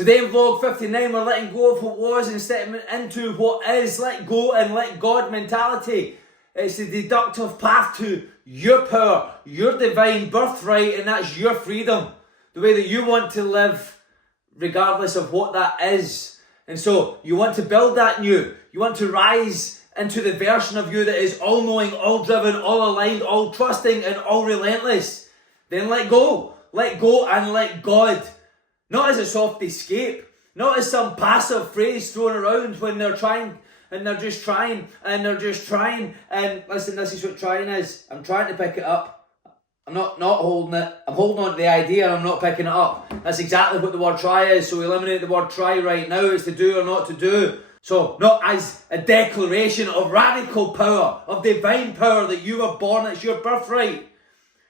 Today in vlog 59, we're letting go of what was and stepping into what is. Let go and let God mentality. It's the deductive path to your power, your divine birthright, and that's your freedom. The way that you want to live, regardless of what that is. And so, you want to build that new. You want to rise into the version of you that is all-knowing, all-driven, all-aligned, all-trusting, and all-relentless. Then let go. Let go and let God. Not as a soft escape. Not as some passive phrase thrown around when they're trying and they're just trying and they're just trying. And listen, this is what trying is. I'm trying to pick it up. I'm not holding it. I'm holding on to the idea and I'm not picking it up. That's exactly what the word try is. So we eliminate the word try right now. It's to do or not to do. So not as a declaration of radical power, of divine power that you were born. It's your birthright.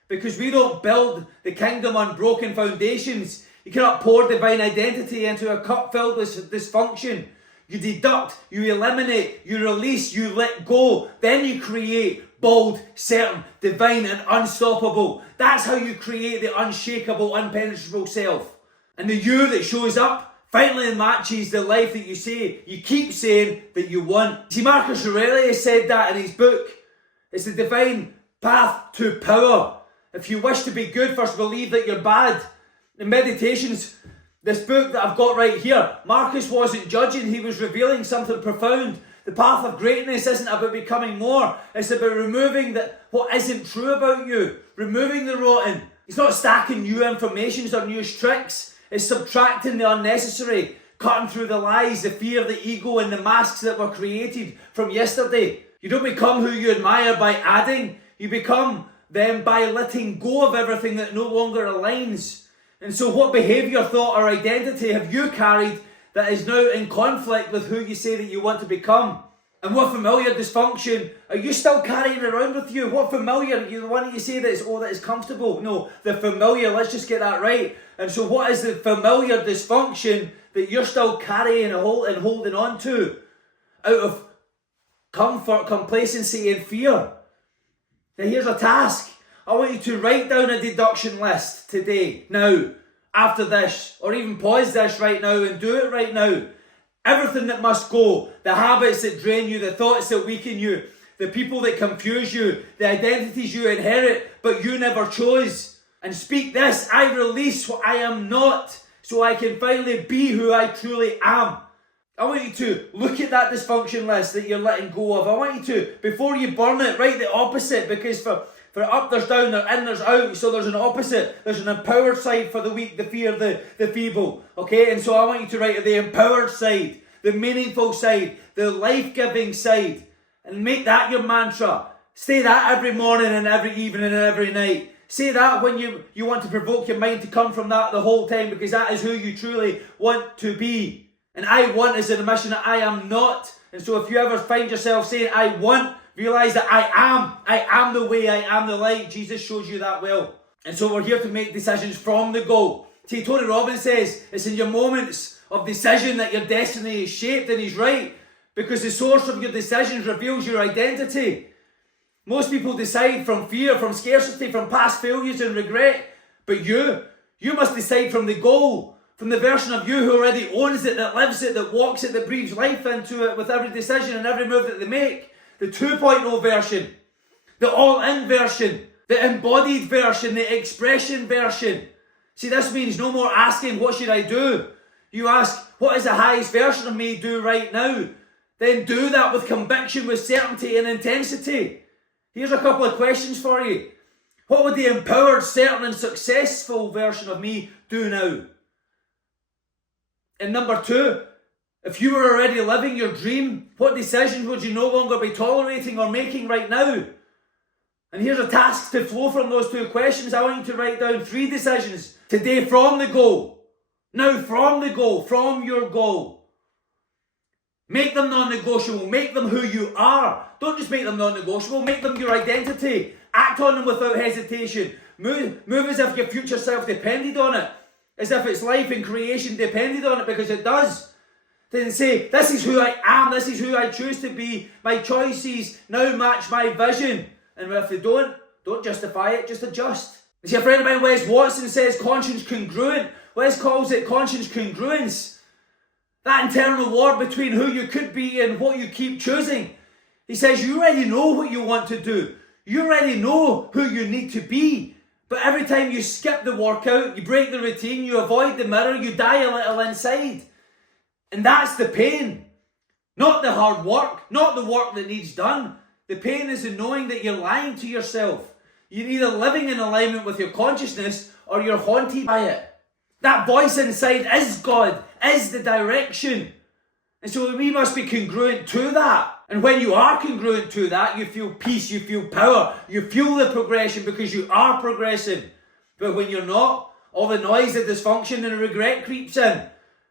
Because we don't build the kingdom on broken foundations. You cannot pour divine identity into a cup filled with dysfunction. You deduct, you eliminate, you release, you let go. Then you create bold, certain, divine and unstoppable. That's how you create the unshakable, unpenetrable self. And the you that shows up finally matches the life that you keep saying that you want. See, Marcus Aurelius said that in his book. It's the divine path to power. If you wish to be good, first believe that you're bad. In Meditations, this book that I've got right here, Marcus wasn't judging, he was revealing something profound. The path of greatness isn't about becoming more, it's about removing what isn't true about you, removing the rotten. It's not stacking new informations or new tricks, it's subtracting the unnecessary, cutting through the lies, the fear, the ego and the masks that were created from yesterday. You don't become who you admire by adding, you become them by letting go of everything that no longer aligns. And so what behaviour, thought or identity have you carried that is now in conflict with who you say that you want to become? And what familiar dysfunction are you still carrying around with you? What familiar, the one that you say that is comfortable? No, the familiar, let's just get that right. And so what is the familiar dysfunction that you're still carrying and holding on to out of comfort, complacency and fear? Now here's a task. I want you to write down a deduction list today, now, after this, or even pause this right now and do it right now. Everything that must go, the habits that drain you, the thoughts that weaken you, the people that confuse you, the identities you inherit but you never chose. And speak this: I release what I am not so I can finally be who I truly am. I want you to look at that dysfunction list that you're letting go of. I want you to, before you burn it, write the opposite, because for up there's down, there's in, there's out. So there's an opposite. There's an empowered side for the weak, the fear, the feeble. Okay, and so I want you to write the empowered side, the meaningful side, the life-giving side. And make that your mantra. Say that every morning and every evening and every night. Say that when you want to provoke your mind to come from that the whole time, because that is who you truly want to be. And I want is an admission that I am not. And so if you ever find yourself saying I want, realize that I am the way, I am the light. Jesus shows you that well. And so we're here to make decisions from the goal. See, Tony Robbins says it's in your moments of decision that your destiny is shaped, and he's right. Because the source of your decisions reveals your identity. Most people decide from fear, from scarcity, from past failures and regret. But you must decide from the goal. From the version of you who already owns it, that lives it, that walks it, that breathes life into it with every decision and every move that they make. The 2.0 version, the all-in version, the embodied version, the expression version. See, this means no more asking, what should I do? You ask, what is the highest version of me do right now? Then do that with conviction, with certainty and intensity. Here's a couple of questions for you. What would the empowered, certain and successful version of me do now? And number 2, if you were already living your dream, what decisions would you no longer be tolerating or making right now? And here's a task to flow from those 2 questions. I want you to write down 3 decisions today from the goal. Now from the goal, from your goal. Make them non-negotiable. Make them who you are. Don't just make them non-negotiable. Make them your identity. Act on them without hesitation. Move as if your future self depended on it. As if its life and creation depended on it, because it does. Then say, this is who I am, this is who I choose to be. My choices now match my vision. And if they don't justify it, just adjust. You see, a friend of mine, Wes Watson, says conscience congruent. Wes calls it conscious congruence. That internal war between who you could be and what you keep choosing. He says you already know what you want to do. You already know who you need to be. But every time you skip the workout, you break the routine, you avoid the mirror, you die a little inside. And that's the pain. Not the hard work, not the work that needs done. The pain is in knowing that you're lying to yourself. You're either living in alignment with your consciousness or you're haunted by it. That voice inside is God, is the direction. And so we must be congruent to that. And when you are congruent to that, you feel peace, you feel power, you feel the progression because you are progressing. But when you're not, all the noise, the dysfunction and the regret creeps in.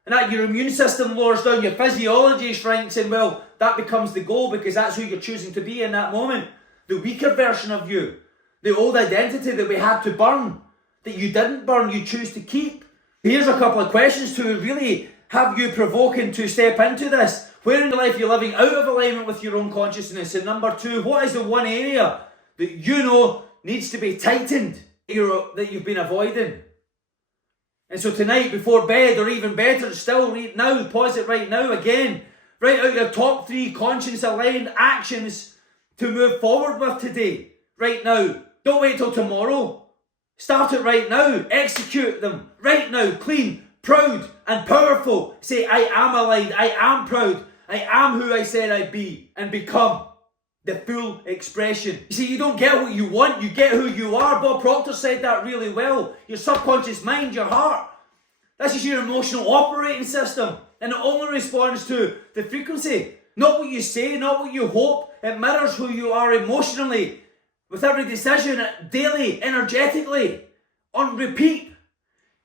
And that your immune system lowers down, your physiology shrinks, and well, that becomes the goal because that's who you're choosing to be in that moment. The weaker version of you. The old identity that we had to burn, that you didn't burn, you choose to keep. Here's a couple of questions to really have you provoking to step into this. Where in your life you're living out of alignment with your own consciousness? And number two, what is the one area that you know needs to be tightened that you've been avoiding? And so tonight before bed, or even better still, right now, pause it right now again. Write out your top 3 conscience aligned actions to move forward with today. Right now. Don't wait till tomorrow. Start it right now. Execute them right now. Clean, proud and powerful. Say, I am aligned. I am proud. I am who I said I'd be and become the full expression. You see, you don't get what you want. You get who you are. Bob Proctor said that really well. Your subconscious mind, your heart. This is your emotional operating system. And it only responds to the frequency. Not what you say, not what you hope. It mirrors who you are emotionally. With every decision, daily, energetically, on repeat.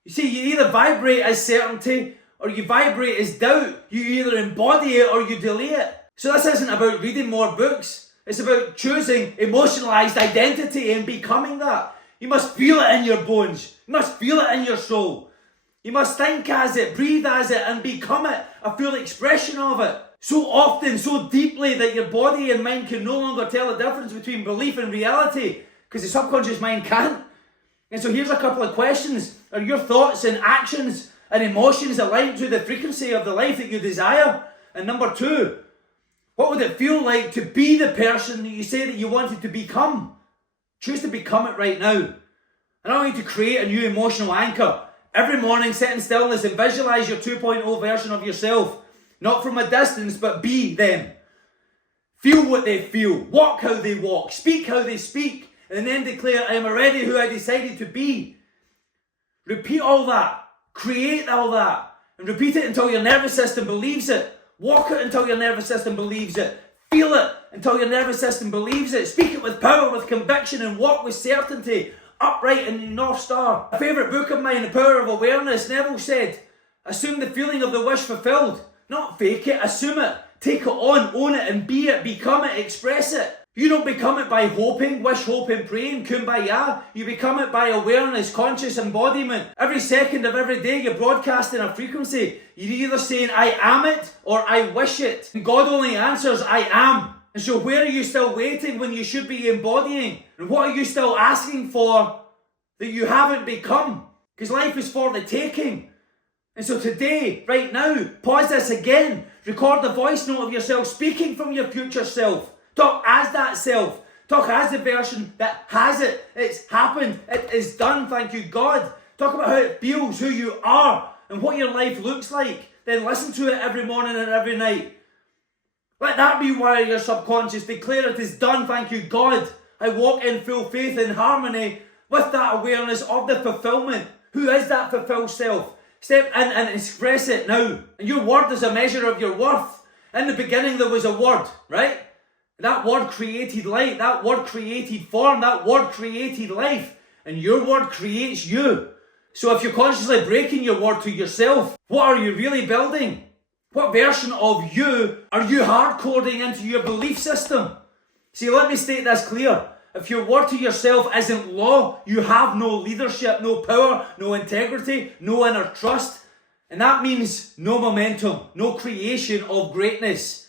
You see, you either vibrate as certainty or you vibrate as doubt. You either embody it or you delay it. So this isn't about reading more books. It's about choosing emotionalized identity and becoming that. You must feel it in your bones. You must feel it in your soul. You must think as it, breathe as it, and become it, a full expression of it. So often, so deeply that your body and mind can no longer tell the difference between belief and reality because the subconscious mind can't. And so here's a couple of questions. Are your thoughts and actions and emotions aligned to the frequency of the life that you desire? And number 2, what would it feel like to be the person that you say that you wanted to become? Choose to become it right now. And I want you to create a new emotional anchor. Every morning, sit in stillness and visualize your 2.0 version of yourself. Not from a distance, but be them. Feel what they feel. Walk how they walk. Speak how they speak. And then declare, I am already who I decided to be. Repeat all that. Create all that. And repeat it until your nervous system believes it. Walk it until your nervous system believes it. Feel it until your nervous system believes it. Speak it with power, with conviction, and walk with certainty. Upright in the North Star. A favourite book of mine, The Power of Awareness, Neville said, assume the feeling of the wish fulfilled. Not fake it, assume it, take it on, own it and be it, become it, express it. You don't become it by hoping, wish, hope and praying, kumbaya. You become it by awareness, conscious embodiment. Every second of every day you're broadcasting a frequency. You're either saying I am it or I wish it. And God only answers I am. And so where are you still waiting when you should be embodying? And what are you still asking for that you haven't become? Because life is for the taking. And so today, right now, pause this again. Record the voice note of yourself speaking from your future self. Talk as that self. Talk as the version that has it. It's happened. It is done. Thank you, God. Talk about how it feels, who you are, and what your life looks like. Then listen to it every morning and every night. Let that be why your subconscious. Declare it is done. Thank you, God. I walk in full faith and harmony with that awareness of the fulfillment. Who is that fulfilled self? Step in and express it now. And your word is a measure of your worth. In the beginning there was a word, right? That word created light. That word created form. That word created life. And your word creates you. So if you're consciously breaking your word to yourself, what are you really building? What version of you are you hard-coding into your belief system? See, let me state this clear. If your word to yourself isn't law, you have no leadership, no power, no integrity, no inner trust. And that means no momentum, no creation of greatness.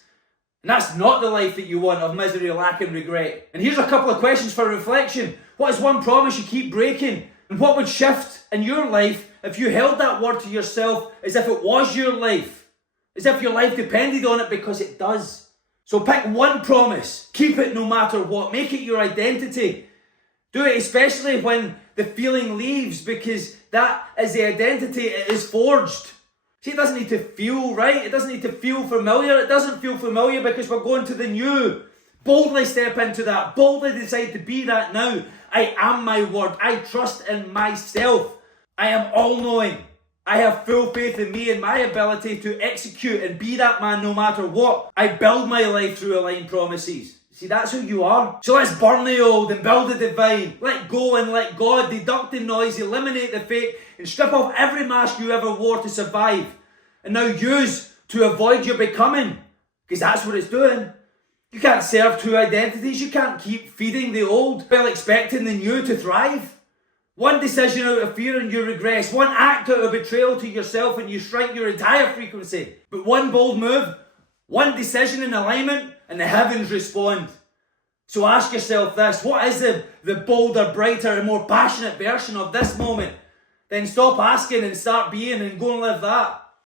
And that's not the life that you want, of misery, lack and regret. And here's a couple of questions for reflection. What is one promise you keep breaking? And what would shift in your life if you held that word to yourself as if it was your life, as if your life depended on it, because it does. So pick one promise, keep it no matter what, make it your identity. Do it especially when the feeling leaves, because that is the identity, it is forged. See, it doesn't need to feel right, it doesn't need to feel familiar, it doesn't feel familiar because we're going to the new. Boldly step into that, boldly decide to be that now. I am my word, I trust in myself. I am all-knowing. I have full faith in me and my ability to execute and be that man no matter what. I build my life through aligned promises. See, that's who you are. So let's burn the old and build the divine. Let go and let God. Deduct the noise, eliminate the fake, and strip off every mask you ever wore to survive. And now use to avoid your becoming. Because that's what it's doing. You can't serve two identities. You can't keep feeding the old while expecting the new to thrive. One decision out of fear and you regress. One act out of betrayal to yourself and you shrink your entire frequency. But one bold move, one decision in alignment, and the heavens respond. So ask yourself this, what is the bolder, brighter, and more passionate version of this moment? Then stop asking and start being and go and live that.